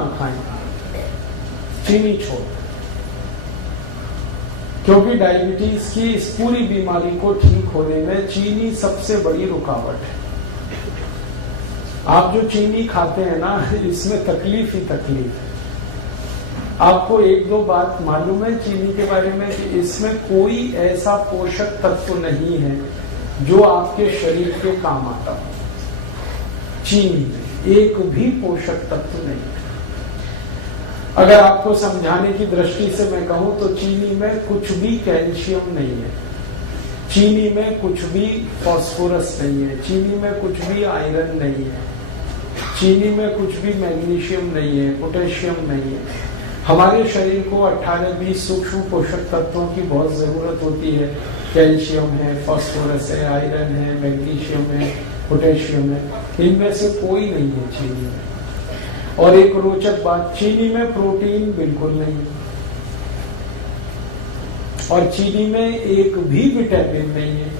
ना खाएं, चीनी छोड़, क्योंकि डायबिटीज की इस पूरी बीमारी को ठीक होने में चीनी सबसे बड़ी रुकावट है। आप जो चीनी खाते हैं ना, इसमें तकलीफ ही तकलीफ है। आपको एक दो बात मालूम है चीनी के बारे में कि इसमें कोई ऐसा पोषक तत्व नहीं है जो आपके शरीर के काम आता हो। चीनी में एक भी पोषक तत्व नहीं है। अगर आपको समझाने की दृष्टि से मैं कहूं तो चीनी में कुछ भी कैल्शियम नहीं है, चीनी में कुछ भी फास्फोरस नहीं है, चीनी में कुछ भी आयरन नहीं है, चीनी में कुछ भी मैग्नीशियम नहीं है, पोटेशियम नहीं है। हमारे शरीर को 18-20 सूक्ष्म पोषक तत्वों की बहुत जरूरत होती है। कैल्शियम है, फास्फोरस है, आयरन है, मैग्नीशियम है, पोटेशियम है, इनमें से कोई नहीं है चीनी में। और एक रोचक बात, चीनी में प्रोटीन बिल्कुल नहीं है, और चीनी में एक भी विटामिन नहीं है।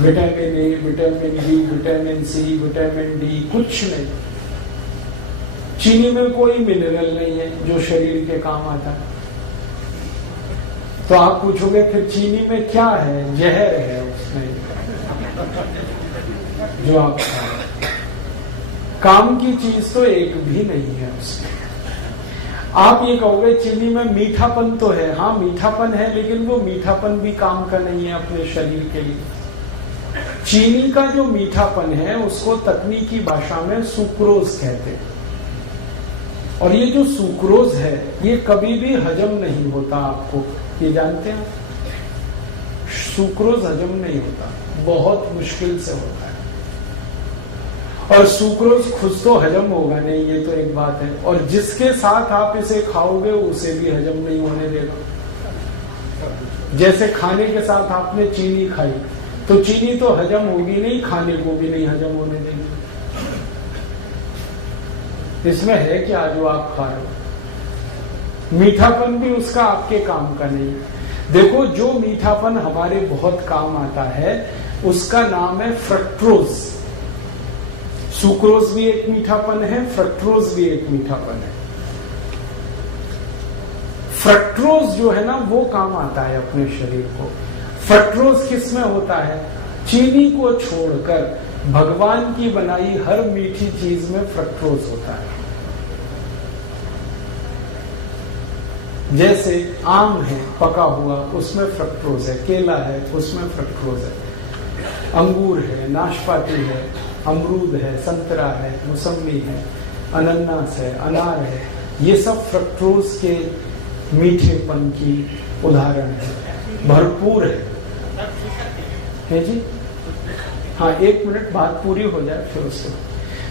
Vitamin A, vitamin B, vitamin C, vitamin D, कुछ नहीं। चीनी में कोई मिनरल नहीं है जो शरीर के काम आता है। तो आप पूछोगे फिर चीनी में क्या है? जहर है उसमें जो आप खाएं। काम की चीज तो एक भी नहीं है उसमें। आप ये कहोगे चीनी में मीठापन तो है, हाँ मीठापन है, लेकिन वो मीठापन भी काम का नहीं है अपने शरीर के लिए। चीनी का जो मीठापन है उसको तकनीकी भाषा में सुक्रोज कहते हैं। और ये जो सुक्रोज है ये कभी भी हजम नहीं होता, आपको ये जानते हैं? सुक्रोज हजम नहीं होता, बहुत मुश्किल से होता है। और सुक्रोज खुद तो हजम होगा नहीं, ये तो एक बात है, और जिसके साथ आप इसे खाओगे उसे भी हजम नहीं होने देगा। जैसे खाने के साथ आपने चीनी खाई तो चीनी तो हजम होगी नहीं, खाने को भी नहीं हजम होने देगी। इसमें है क्या जो आप खा रहे हो? मीठापन भी उसका आपके काम का नहीं। देखो, जो मीठापन हमारे बहुत काम आता है उसका नाम है फ्रक्टोज। सुक्रोज भी एक मीठापन है, फ्रक्टोज भी एक मीठापन है। फ्रक्टोज जो है ना वो काम आता है अपने शरीर को। फ्रक्टोज किस में होता है? चीनी को छोड़कर भगवान की बनाई हर मीठी चीज में फ्रक्टोज होता है। जैसे आम है पका हुआ, उसमें फ्रक्टोज है, केला है उसमें फ्रक्टोज है, अंगूर है, नाशपाती है, अमरूद है, संतरा है, मौसमी है, अनानास है, अनार है, ये सब फ्रक्टोज के मीठेपन की उदाहरण है, भरपूर है जी। हाँ, 1 मिनट बात पूरी हो जाए फिर उसके।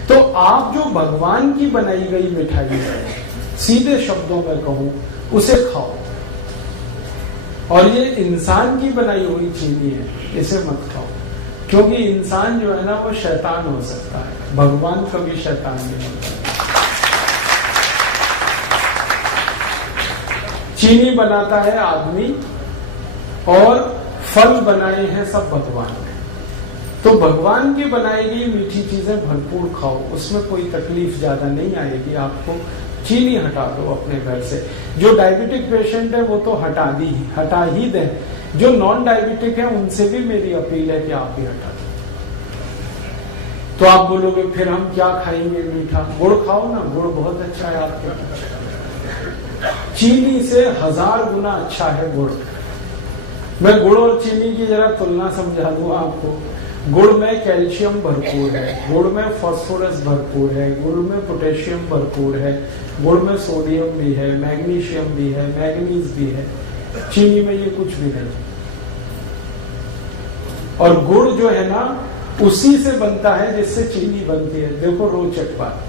तो आप जो भगवान की बनाई गई मिठाई है, सीधे शब्दों में कहूं, उसे खाओ। और ये इंसान की बनाई हुई चीनी है, इसे मत खाओ, क्योंकि इंसान जो है ना वो शैतान हो सकता है, भगवान कभी शैतान नहीं होता। चीनी बनाता है आदमी और फल बनाए हैं सब भगवान ने। तो भगवान की बनाई गई मीठी चीजें भरपूर खाओ, उसमें कोई तकलीफ ज्यादा नहीं आएगी आपको। चीनी हटा दो अपने घर से। जो डायबिटिक पेशेंट है वो तो हटा ही दें। जो नॉन डायबिटिक है उनसे भी मेरी अपील है कि आप भी हटा दो। तो आप बोलोगे फिर हम क्या खाएंगे मीठा? गुड़ खाओ ना, गुड़ बहुत अच्छा है आपके लिए। चीनी से 1000 गुना अच्छा है गुड़। मैं गुड़ और चीनी की जरा तुलना समझा दूं आपको। गुड़ में कैल्शियम भरपूर है, गुड़ में फास्फोरस भरपूर है, गुड़ में पोटेशियम भरपूर है, गुड़ में सोडियम भी है, मैग्नीशियम भी है, मैग्नीज भी है। चीनी में ये कुछ भी नहीं। और गुड़ जो है ना उसी से बनता है जिससे चीनी बनती है। देखो रोचक बात,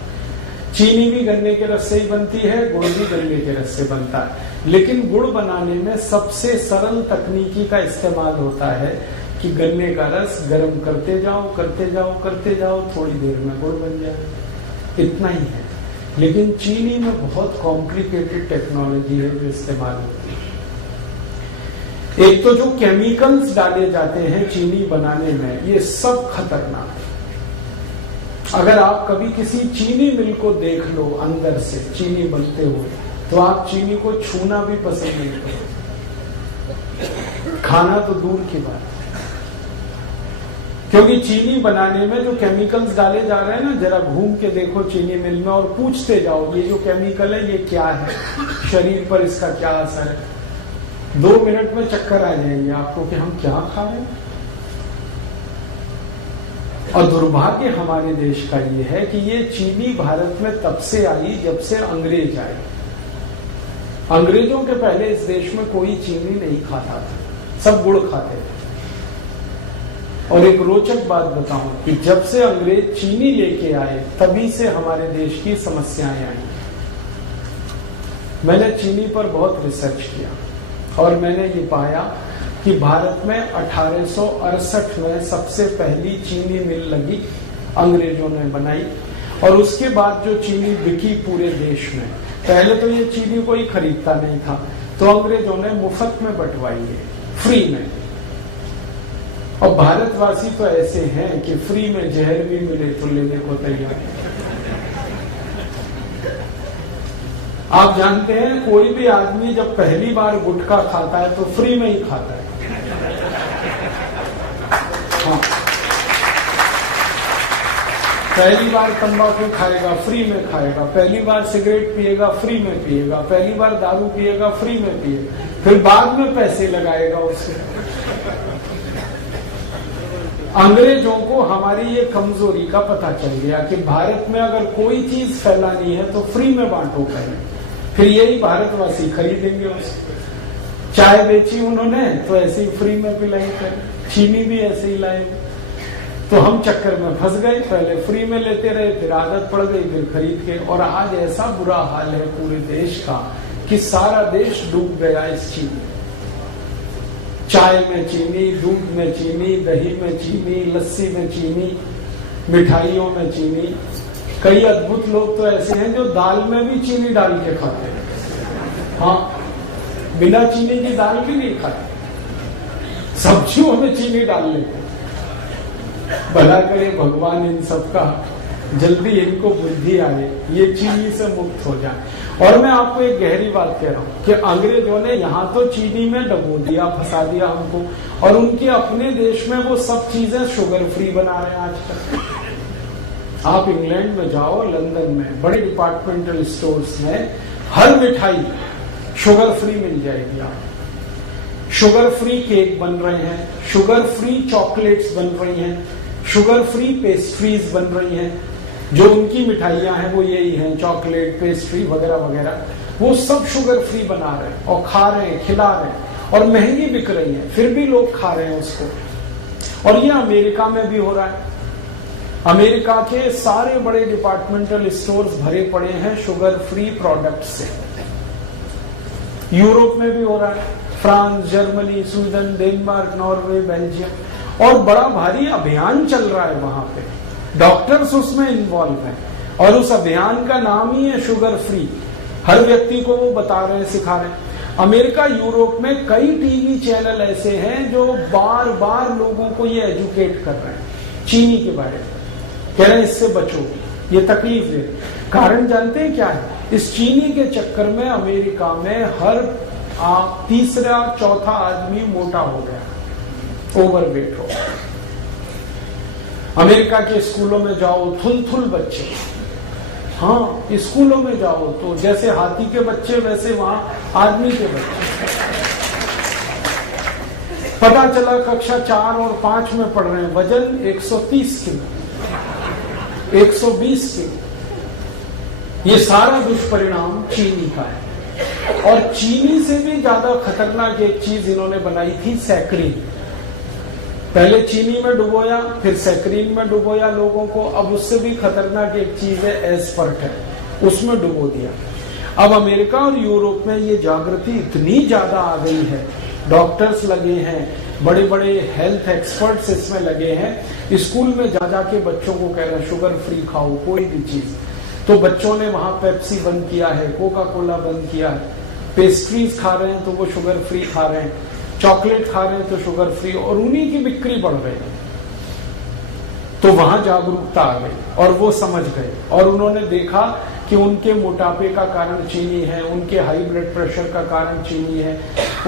चीनी भी गन्ने के रस से ही बनती है, गुड़ भी गन्ने के रस से बनता है। लेकिन गुड़ बनाने में सबसे सरल तकनीकी का इस्तेमाल होता है कि गन्ने का रस गर्म करते जाओ करते जाओ करते जाओ, थोड़ी देर में गुड़ बन जाए, इतना ही है। लेकिन चीनी में बहुत कॉम्प्लिकेटेड टेक्नोलॉजी है जो इस्तेमाल होती है। एक तो जो केमिकल्स डाले जाते हैं चीनी बनाने में, ये सब खतरनाक है। अगर आप कभी किसी चीनी मिल को देख लो अंदर से चीनी बनते हुए, तो आप चीनी को छूना भी पसंद नहीं करोगे, खाना तो दूर की बात है। क्योंकि चीनी बनाने में जो केमिकल्स डाले जा रहे हैं ना, जरा घूम के देखो चीनी मिल में और पूछते जाओ ये जो केमिकल है ये क्या है, शरीर पर इसका क्या असर है। 2 मिनट में चक्कर आ जाएंगे आपको कि हम क्या खा रहे हैं। और दुर्भाग्य हमारे देश का ये है कि ये चीनी भारत में तब से आई जब से अंग्रेज आए। अंग्रेजों के पहले इस देश में कोई चीनी नहीं खाता था, सब गुड़ खाते थे। और एक रोचक बात बताऊं कि जब से अंग्रेज चीनी लेके आए तभी से हमारे देश की समस्याएं आई। मैंने चीनी पर बहुत रिसर्च किया और मैंने ये पाया कि भारत में 1868 में सबसे पहली चीनी मिल लगी, अंग्रेजों ने बनाई। और उसके बाद जो चीनी बिकी पूरे देश में, पहले तो ये चीनी कोई खरीदता नहीं था, तो अंग्रेजों ने मुफ्त में बंटवाई है, फ्री में। और भारतवासी तो ऐसे हैं कि फ्री में जहर भी मिले तो लेने को तैयार है। आप जानते हैं कोई भी आदमी जब पहली बार गुटखा खाता है तो फ्री में ही खाता है। हाँ। पहली बार तंबाकू खाएगा फ्री में खाएगा, पहली बार सिगरेट पिएगा फ्री में पिएगा, पहली बार दारू पिएगा फ्री में पिएगा, फिर बाद में पैसे लगाएगा उससे। अंग्रेजों को हमारी ये कमजोरी का पता चल गया कि भारत में अगर कोई चीज फैलानी है तो फ्री में बांटो पहले, फिर यही भारतवासी खरीदेंगे उसे। चाय बेची उन्होंने तो ऐसे ही फ्री में पिलाई, चीनी भी ऐसे ही लाए। तो हम चक्कर में फंस गए, पहले फ्री में लेते रहे, फिर आदत पड़ गई, फिर खरीद के। और आज ऐसा बुरा हाल है पूरे देश का कि सारा देश डूब गया इस चीनी। चाय में चीनी, दूध में चीनी, दही में चीनी, लस्सी में चीनी, मिठाइयों में चीनी। कई अद्भुत लोग तो ऐसे हैं जो दाल में भी चीनी डाल के खाते हैं। हाँ, बिना चीनी की दाल भी नहीं खाते, सब्जियों में चीनी डाल लेते। भला करे भगवान इन सबका जल्दी इनको बुद्धि आए, ये चीनी से मुक्त हो जाए। और मैं आपको एक गहरी बात कह रहा हूं कि अंग्रेजों ने यहाँ तो चीनी में डबो दिया, फंसा दिया हमको, और उनके अपने देश में वो सब चीजें शुगर फ्री बना रहे हैं आजकल। आप इंग्लैंड में जाओ, लंदन में बड़े डिपार्टमेंटल स्टोर्स में हर मिठाई शुगर फ्री मिल जाएगी। आप शुगर फ्री केक बन रहे हैं, शुगर फ्री चॉकलेट्स बन रही हैं, शुगर फ्री पेस्ट्रीज बन रही हैं। जो उनकी मिठाइयां हैं वो यही हैं, चॉकलेट, पेस्ट्री वगैरह वगैरह, वो सब शुगर फ्री बना रहे हैं और खा रहे हैं, खिला रहे हैं, और महंगी बिक रही है, फिर भी लोग खा रहे हैं उसको। और ये अमेरिका में भी हो रहा है। अमेरिका के सारे बड़े डिपार्टमेंटल स्टोर्स भरे पड़े हैं शुगर फ्री प्रोडक्ट से। यूरोप में भी हो रहा है, France, Germany, Sweden, Denmark, Norway, Belgium, और बड़ा भारी अभियान चल रहा है वहां पे। डॉक्टर्स उसमें इन्वॉल्व हैं और उस अभियान का नाम ही है शुगर फ्री। हर व्यक्ति को वो बता रहे हैं, सिखा रहे हैं। अमेरिका, यूरोप में कई टीवी चैनल ऐसे हैं जो बार बार लोगों को ये एजुकेट कर रहे हैं चीनी के बारे में, कह रहे हैं इससे बचो, ये तकलीफ दे। कारण जानते हैं क्या है? इस चीनी के चक्कर में अमेरिका में हर तीसरा चौथा आदमी मोटा हो गया, ओवरवेट हो गया। अमेरिका के स्कूलों में जाओ, थुल बच्चे। हाँ, स्कूलों में जाओ तो जैसे हाथी के बच्चे वैसे वहां आदमी के बच्चे। पता चला कक्षा 4 और 5 में पढ़ रहे हैं, वजन 130 किलो, 120 किलो। ये सारा दुष्परिणाम चीनी का है। और चीनी से भी ज्यादा खतरनाक एक चीज इन्होंने बनाई थी, सैकरीन। पहले चीनी में डुबोया, फिर सैकरीन में डुबोया लोगों को। अब उससे भी खतरनाक एक चीज है एस्पर्ट, उसमें डुबो दिया। अब अमेरिका और यूरोप में ये जागृति इतनी ज्यादा आ गई है, डॉक्टर्स लगे हैं, बड़े बड़े हेल्थ एक्सपर्ट्स इसमें लगे हैं। स्कूल में जा जाके बच्चों को कह रहे हैं शुगर फ्री खाओ कोई भी चीज। तो बच्चों ने वहां पेप्सी बंद किया है, कोका कोला बंद किया है, पेस्ट्रीज खा रहे हैं तो वो शुगर फ्री खा रहे हैं, चॉकलेट खा रहे हैं तो शुगर फ्री, और उन्हीं की बिक्री बढ़ रही है। तो वहां जागरूकता आ गई और वो समझ गए और उन्होंने देखा कि उनके मोटापे का कारण चीनी है, उनके हाई ब्लड प्रेशर का कारण चीनी है,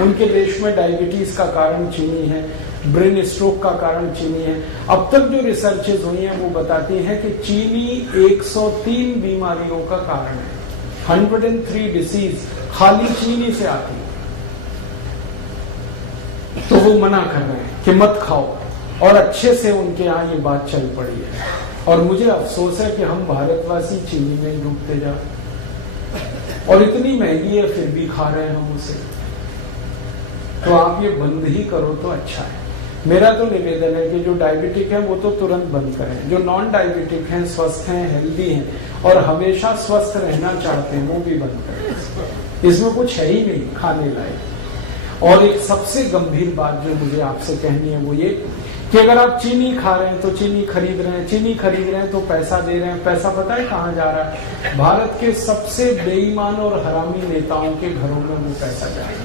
उनके देश में डायबिटीज का कारण चीनी है, ब्रेन स्ट्रोक का कारण चीनी है। अब तक जो रिसर्चेज हुई हैं वो बताती हैं कि चीनी 103 बीमारियों का कारण है। 103 डिसीज खाली चीनी से आती है। तो वो मना कर रहे हैं कि मत खाओ और अच्छे से उनके यहाँ ये बात चल पड़ी है। और मुझे अफसोस है कि हम भारतवासी चीनी में ही डूबते जा और इतनी महंगी है फिर भी खा रहे हैं हम उसे। तो आप ये बंद ही करो तो अच्छा है। मेरा तो निवेदन है कि जो डायबिटिक है वो तो तुरंत बंद करें, जो नॉन डायबिटिक हैं, स्वस्थ हैं, हेल्दी हैं और हमेशा स्वस्थ रहना चाहते हैं वो भी बंद करें। इसमें कुछ है ही नहीं खाने लायक। और एक सबसे गंभीर बात जो मुझे आपसे कहनी है वो ये कि अगर आप चीनी खा रहे हैं तो चीनी खरीद रहे हैं, चीनी खरीद रहे हैं तो पैसा दे रहे हैं, पैसा पता है कहाँ जा रहा है? भारत के सबसे बेईमान और हरामी नेताओं के घरों में वो पैसा जा रहा है।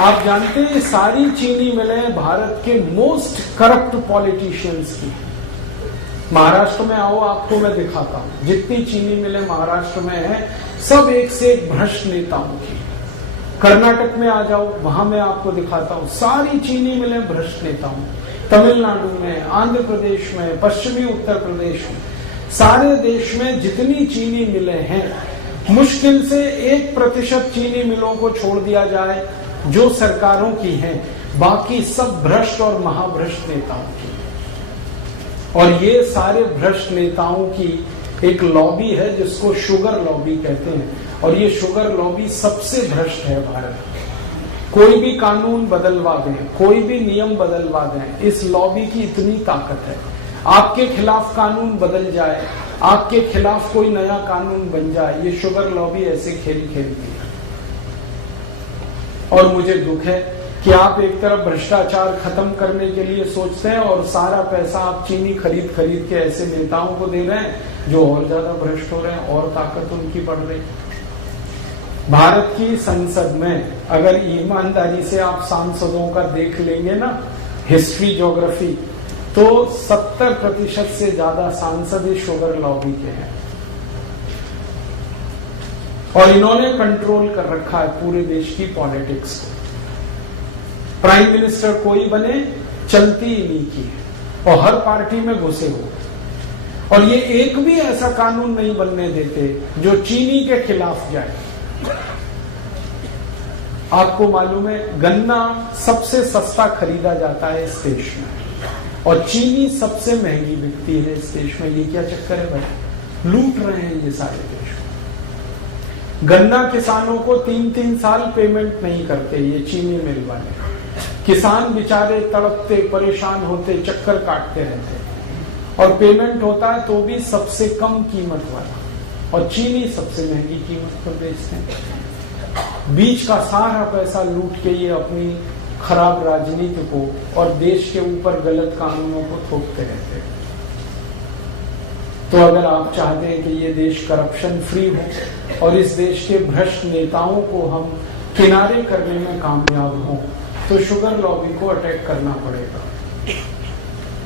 आप जानते हैं सारी चीनी मिलें भारत के मोस्ट करप्ट पॉलिटिशियंस की। महाराष्ट्र में आओ आपको मैं दिखाता हूं, जितनी चीनी मिलें महाराष्ट्र में है सब एक से एक भ्रष्ट नेताओं की। कर्नाटक में आ जाओ वहां मैं आपको दिखाता हूं सारी चीनी मिलें भ्रष्ट नेताओं। तमिलनाडु में, आंध्र प्रदेश में, पश्चिमी उत्तर प्रदेश में, सारे देश में जितनी चीनी मिलें हैं मुश्किल से 1% चीनी मिलों को छोड़ दिया जाए जो सरकारों की हैं, बाकी सब भ्रष्ट और महाभ्रष्ट नेताओं की। और ये सारे भ्रष्ट नेताओं की एक लॉबी है जिसको शुगर लॉबी कहते हैं और ये शुगर लॉबी सबसे भ्रष्ट है भारत। कोई भी कानून बदलवा दें, कोई भी नियम बदलवा दें, इस लॉबी की इतनी ताकत है। आपके खिलाफ कानून बदल जाए, आपके खिलाफ कोई नया कानून बन जाए, ये शुगर लॉबी ऐसे खेल खेलती है। और मुझे दुख है कि आप एक तरफ भ्रष्टाचार खत्म करने के लिए सोचते हैं और सारा पैसा आप चीनी खरीद खरीद के ऐसे नेताओं को दे रहे हैं जो और ज्यादा भ्रष्ट हो रहे हैं और ताकत उनकी बढ़ रही। भारत की संसद में अगर ईमानदारी से आप सांसदों का देख लेंगे ना हिस्ट्री ज्योग्राफी, तो 70% से ज्यादा सांसद इस शुगर लॉबी के हैं और इन्होंने कंट्रोल कर रखा है पूरे देश की पॉलिटिक्स को। प्राइम मिनिस्टर कोई बने चलती इन्हीं की है और हर पार्टी में घुसे हो। और ये एक भी ऐसा कानून नहीं बनने देते जो चीनी के खिलाफ जाए। आपको मालूम है गन्ना सबसे सस्ता खरीदा जाता है इस देश में और चीनी सबसे महंगी बिकती है इस देश में। ये क्या चक्कर है भाई? लूट रहे हैं ये सारे देश। गन्ना किसानों को 3-3 साल पेमेंट नहीं करते ये चीनी मिल वाले। किसान बेचारे तड़पते, परेशान होते, चक्कर काटते रहते और पेमेंट होता है तो भी सबसे कम कीमत वाला और चीनी सबसे महंगी कीमत पर बेचते हैं। बीच का सारा पैसा लूट के ये अपनी खराब राजनीति को और देश के ऊपर गलत कानूनों को थोपते रहते हैं। तो अगर आप चाहते हैं कि ये देश करप्शन फ्री हो और इस देश के भ्रष्ट नेताओं को हम किनारे करने में कामयाब हों तो शुगर लॉबी को अटैक करना पड़ेगा।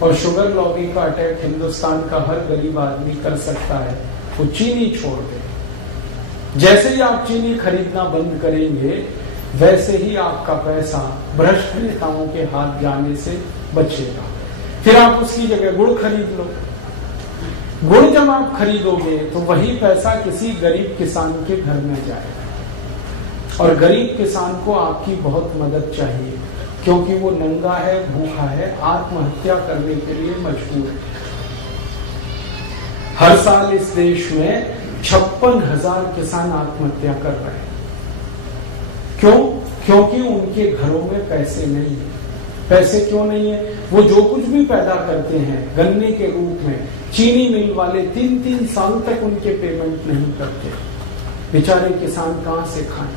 और शुगर लॉबी का अटैक हिंदुस्तान का हर गरीब आदमी कर सकता है। वो चीनी छोड़ दे। जैसे ही आप चीनी खरीदना बंद करेंगे वैसे ही आपका पैसा भ्रष्ट नेताओं के हाथ जाने से बचेगा। फिर आप उसकी जगह गुड़ खरीद लो। गुड़ जब आप खरीदोगे तो वही पैसा किसी गरीब किसान के घर में जाएगा और गरीब किसान को आपकी बहुत मदद चाहिए क्योंकि वो नंगा है, भूखा है, आत्महत्या करने के लिए मजबूर है। हर साल इस देश में 56,000 किसान आत्महत्या कर रहे हैं। क्यों? क्योंकि उनके घरों में पैसे नहीं है। पैसे क्यों नहीं है? वो जो कुछ भी पैदा करते हैं गन्ने के रूप में, चीनी मिल वाले 3-3 साल तक उनके पेमेंट नहीं करते। बेचारे किसान कहां से खाएं?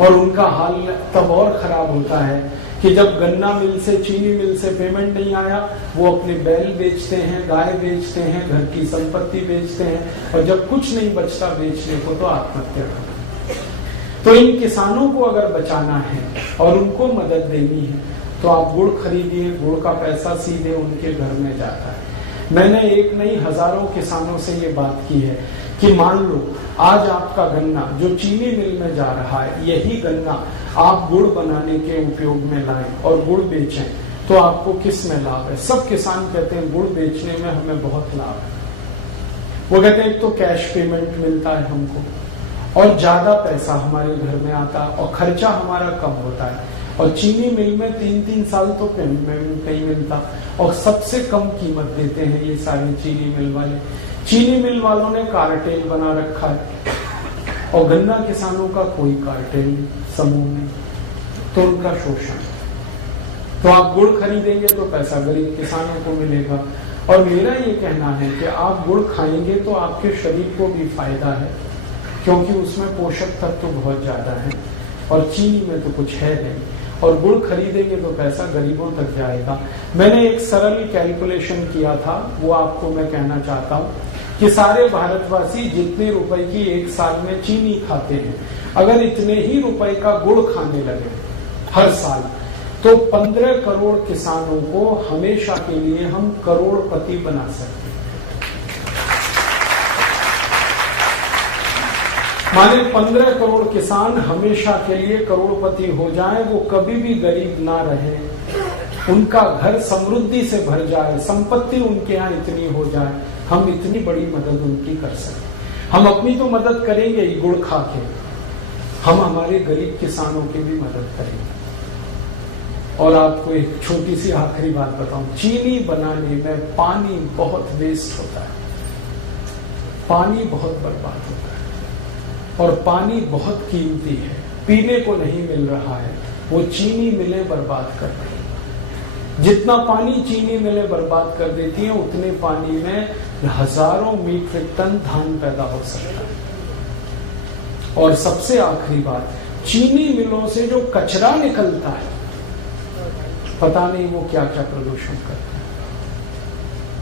और उनका हाल तब और खराब होता है कि जब गन्ना मिल से, चीनी मिल से पेमेंट नहीं आया, वो अपने बैल बेचते हैं, गाय बेचते हैं, घर की संपत्ति बेचते हैं और जब कुछ नहीं बचता बेचने को तो आत्महत्या करते हैं। तो इन किसानों को अगर बचाना है और उनको मदद देनी है तो आप गुड़ खरीदिए, गुड़ का पैसा सीधे उनके घर में जाता है। मैंने एक नहीं हजारों किसानों से ये बात की है कि मान लो आज आपका गन्ना जो चीनी मिल में जा रहा है, यही गन्ना आप गुड़ बनाने के उपयोग में लाएं और गुड़ बेचें तो आपको किस में लाभ है? सब किसान कहते हैं गुड़ बेचने में हमें बहुत लाभ है। वो कहते हैं एक तो कैश पेमेंट मिलता है हमको और ज्यादा पैसा हमारे घर में आता है और खर्चा हमारा कम होता है, और चीनी मिल में 3-3 साल तो पेमेंट नहीं मिलता और सबसे कम कीमत देते हैं ये सारे चीनी मिल वाले। चीनी मिल वालों ने कार्टेल बना रखा है और गन्ना किसानों का कोई कार्टेल समूह नहीं, तो उनका शोषण। तो आप गुड़ खरीदेंगे तो पैसा गरीब किसानों को मिलेगा। और मेरा ये कहना है कि आप गुड़ खाएंगे तो आपके शरीर को भी फायदा है, क्योंकि उसमें पोषक तत्व बहुत ज्यादा है और चीनी में तो कुछ है नहीं, और गुड़ खरीदेंगे तो पैसा गरीबों तक जाएगा। मैंने एक सरल कैलकुलेशन किया था, वो आपको मैं कहना चाहता हूँ कि सारे भारतवासी जितने रुपए की एक साल में चीनी खाते हैं, अगर इतने ही रुपए का गुड़ खाने लगे हर साल, तो 15 करोड़ किसानों को हमेशा के लिए हम करोड़पति बना सकते हैं। माने 15 करोड़ किसान हमेशा के लिए करोड़पति हो जाए, वो कभी भी गरीब ना रहे, उनका घर समृद्धि से भर जाए, संपत्ति उनके यहाँ इतनी हो जाए, हम इतनी बड़ी मदद उनकी कर सकें। हम अपनी तो मदद करेंगे ही गुड़ खा के, हम हमारे गरीब किसानों की भी मदद करेंगे। और आपको एक छोटी सी आखिरी बात बताऊं, चीनी बनाने में पानी बहुत वेस्ट होता है, पानी बहुत बर्बाद होता है और पानी बहुत कीमती है, पीने को नहीं मिल रहा है, वो चीनी मिलें बर्बाद कर रही है। जितना पानी चीनी मिलें बर्बाद कर देती हैं, उतने पानी में हजारों मीट्रिक टन धान पैदा हो सकता है। और सबसे आखिरी बात, चीनी मिलों से जो कचरा निकलता है, पता नहीं वो क्या क्या प्रदूषण करता है,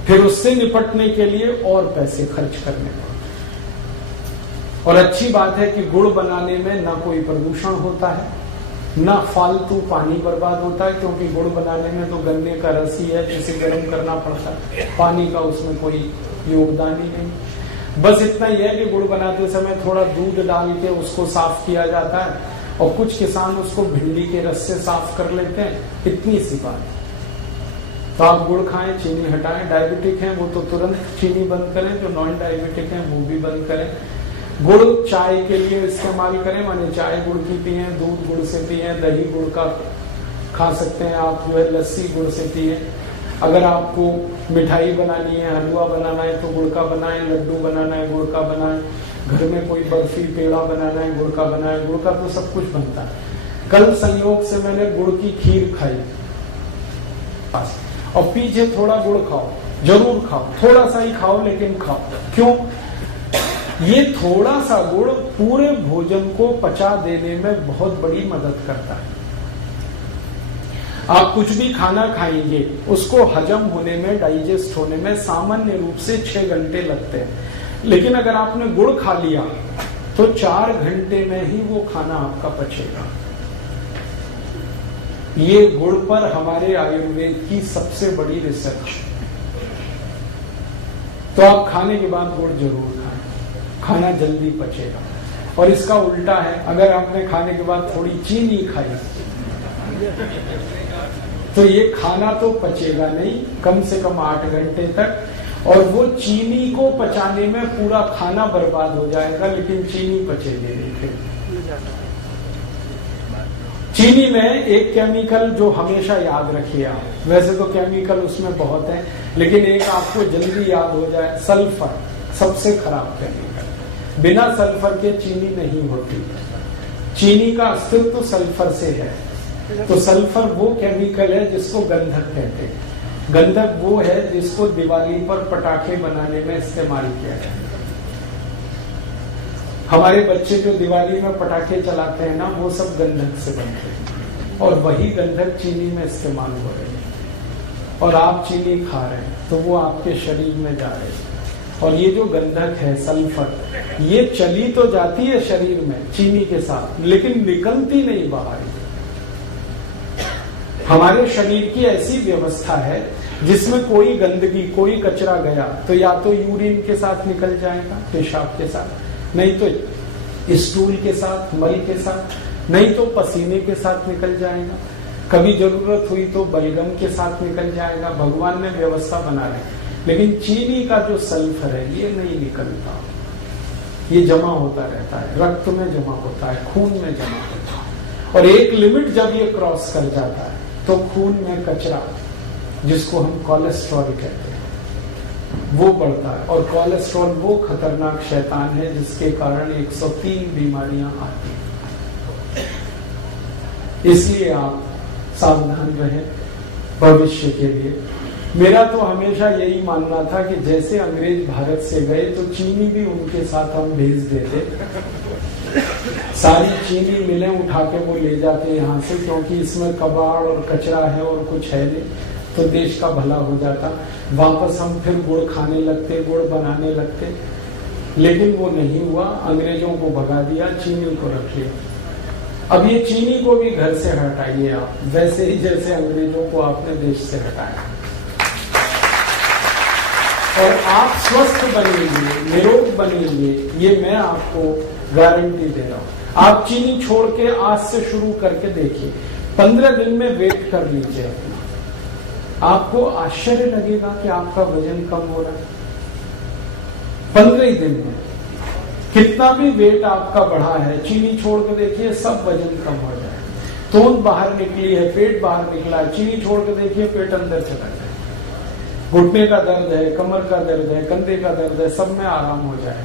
फिर उससे निपटने के लिए और पैसे खर्च करने पड़ते हैं। और अच्छी बात है कि गुड़ बनाने में ना कोई प्रदूषण होता है, ना फालतू पानी बर्बाद होता है, क्योंकि गुड़ बनाने में तो गन्ने का रस ही है जिसे गर्म करना पड़ता है, पानी का उसमें कोई योगदान ही नहीं। बस इतना ही है कि गुड़ बनाते समय थोड़ा दूध डाल के उसको साफ किया जाता है और कुछ किसान उसको भिंडी के रस से साफ कर लेते हैं, इतनी सी बात। तो आप गुड़ खाएं, चीनी हटाएं। डायबिटिक हैं वो तो तुरंत चीनी बंद करें, जो नॉन डायबिटिक हैं वो भी बंद करें। गुड़ चाय के लिए इस्तेमाल करें, माने चाय गुड़ की पिए, दूध गुड़ से पिए, दही गुड़ का खा सकते हैं आप, जो है लस्सी गुड़ से पिए। अगर आपको मिठाई बनानी है, हलवा बनाना है तो गुड़ का बनाएं, लड्डू बनाना है गुड़ का बनाएं, घर में कोई बर्फी पेड़ा बनाना है गुड़ का बनाएं, गुड़ का तो सब कुछ बनता है। कल संयोग से मैंने गुड़ की खीर खाई, और पीछे थोड़ा गुड़ खाओ, जरूर खाओ, थोड़ा सा ही खाओ लेकिन खाओ। क्यों? ये थोड़ा सा गुड़ पूरे भोजन को पचा देने में बहुत बड़ी मदद करता है। आप कुछ भी खाना खाएंगे, उसको हजम होने में, डाइजेस्ट होने में सामान्य रूप से 6 घंटे लगते हैं, लेकिन अगर आपने गुड़ खा लिया तो 4 घंटे में ही वो खाना आपका पचेगा। ये गुड़ पर हमारे आयुर्वेद की सबसे बड़ी रिसर्च। तो आप खाने के बाद गुड़ जरूर खाएं, खाना जल्दी पचेगा। और इसका उल्टा है, अगर आपने खाने के बाद थोड़ी चीनी खाई तो ये खाना तो पचेगा नहीं कम से कम 8 घंटे तक, और वो चीनी को पचाने में पूरा खाना बर्बाद हो जाएगा, लेकिन चीनी पचेगी नहीं। फिर चीनी में एक केमिकल जो हमेशा याद रखिए आप, वैसे तो केमिकल उसमें बहुत है, लेकिन एक आपको जल्दी याद हो जाए, सल्फर सबसे खराब केमिकल। बिना सल्फर के चीनी नहीं होती, चीनी का अस्तित्व तो सल्फर से है। तो सल्फर वो केमिकल है जिसको गंधक कहते हैं। गंधक वो है जिसको दिवाली पर पटाखे बनाने में इस्तेमाल किया जाए। हमारे बच्चे जो दिवाली में पटाखे चलाते हैं ना, वो सब गंधक से बनते हैं, और वही गंधक चीनी में इस्तेमाल हो रही है, और आप चीनी खा रहे हैं तो वो आपके शरीर में जा रही है। और ये जो गंधक है सल्फर, ये चली तो जाती है शरीर में चीनी के साथ, लेकिन निकलती नहीं बाहर। हमारे शरीर की ऐसी व्यवस्था है जिसमें कोई गंदगी, कोई कचरा गया तो या तो यूरिन के साथ निकल जाएगा, पेशाब के साथ, नहीं तो स्टूल के साथ, मल के साथ, नहीं तो पसीने के साथ निकल जाएगा, कभी जरूरत हुई तो बलगम के साथ निकल जाएगा। भगवान ने व्यवस्था बना रही, लेकिन चीनी का जो सल्फर है ये नहीं निकलता, ये जमा होता रहता है, रक्त में जमा होता है, खून में जमा होता है, और एक लिमिट जब ये क्रॉस कर जाता है तो खून में कचरा, जिसको हम कोलेस्ट्रॉल कहते हैं, वो बढ़ता है। और कोलेस्ट्रॉल वो खतरनाक शैतान है जिसके कारण 103 बीमारियां आती हैं। इसलिए आप सावधान रहें भविष्य के लिए। मेरा तो हमेशा यही मानना था कि जैसे अंग्रेज भारत से गए तो चीनी भी उनके साथ हम भेज देते, सारी चीनी मिलें उठा के वो ले जाते यहाँ से, क्योंकि इसमें कबाड़ और कचरा है और कुछ है नहीं, तो देश का भला हो जाता। वापस हम फिर गुड़ खाने लगते, गुड़ बनाने लगते, लेकिन वो नहीं हुआ। अंग्रेजों को भगा दिया, चीनी को रख लिया। अब ये चीनी को भी घर से हटाइए आप, वैसे ही जैसे अंग्रेजों को आपने देश से हटाया, और आप स्वस्थ बनेंगे, निरोग बनेंगे, ये मैं आपको गारंटी दे रहा हूं। आप चीनी छोड़ के आज से शुरू करके देखिए, 15 दिन में वेट कर लीजिए अपना, आपको आश्चर्य लगेगा कि आपका वजन कम हो रहा है 15 ही दिन में। कितना भी वेट आपका बढ़ा है, चीनी छोड़ के देखिए, सब वजन कम हो जाए। तोंद बाहर निकली है, पेट बाहर निकला है, चीनी छोड़ के देखिए, पेट अंदर चला जाए। घुटने का दर्द है, कमर का दर्द है, कंधे का दर्द है, सब में आराम हो जाए।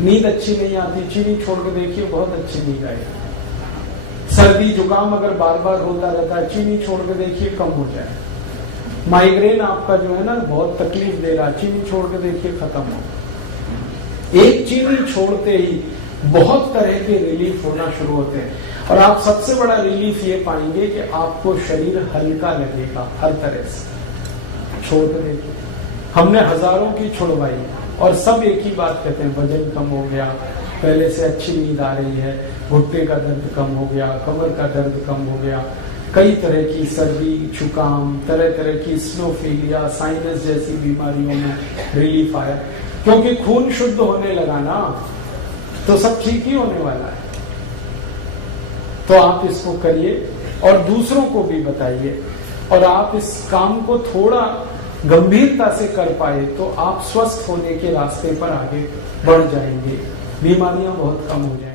नींद अच्छी नहीं आती, चीनी छोड़ के देखिए, बहुत अच्छी नींद आएगी। सर्दी जुकाम अगर बार बार होता रहता है, चीनी छोड़ के देखिए, कम हो जाए। माइग्रेन आपका जो है ना बहुत तकलीफ दे रहा है, चीनी छोड़ के देखिए, खत्म हो। एक चीनी छोड़ते ही बहुत तरह के रिलीफ होना शुरू होते हैं, और आप सबसे बड़ा रिलीफ ये पाएंगे कि आपको शरीर हल्का लगेगा हर तरह से। छोड़ के देखिए, हमने हजारों की छुड़वाई और सब एक ही बात कहते हैं, वजन कम हो गया, पहले से अच्छी नींद आ रही है, घुटने का दर्द कम हो गया, कमर का दर्द कम हो गया, कई तरह की सर्दी जुकाम, तरह तरह की स्नोफीलिया, साइनस जैसी बीमारियों में रिलीफ आया, क्योंकि खून शुद्ध होने लगा ना, तो सब ठीक ही होने वाला है। तो आप इसको करिए और दूसरों को भी बताइए, और आप इस काम को थोड़ा गंभीरता से कर पाए तो आप स्वस्थ होने के रास्ते पर आगे बढ़ जाएंगे, बीमारियां बहुत कम हो जाएंगी।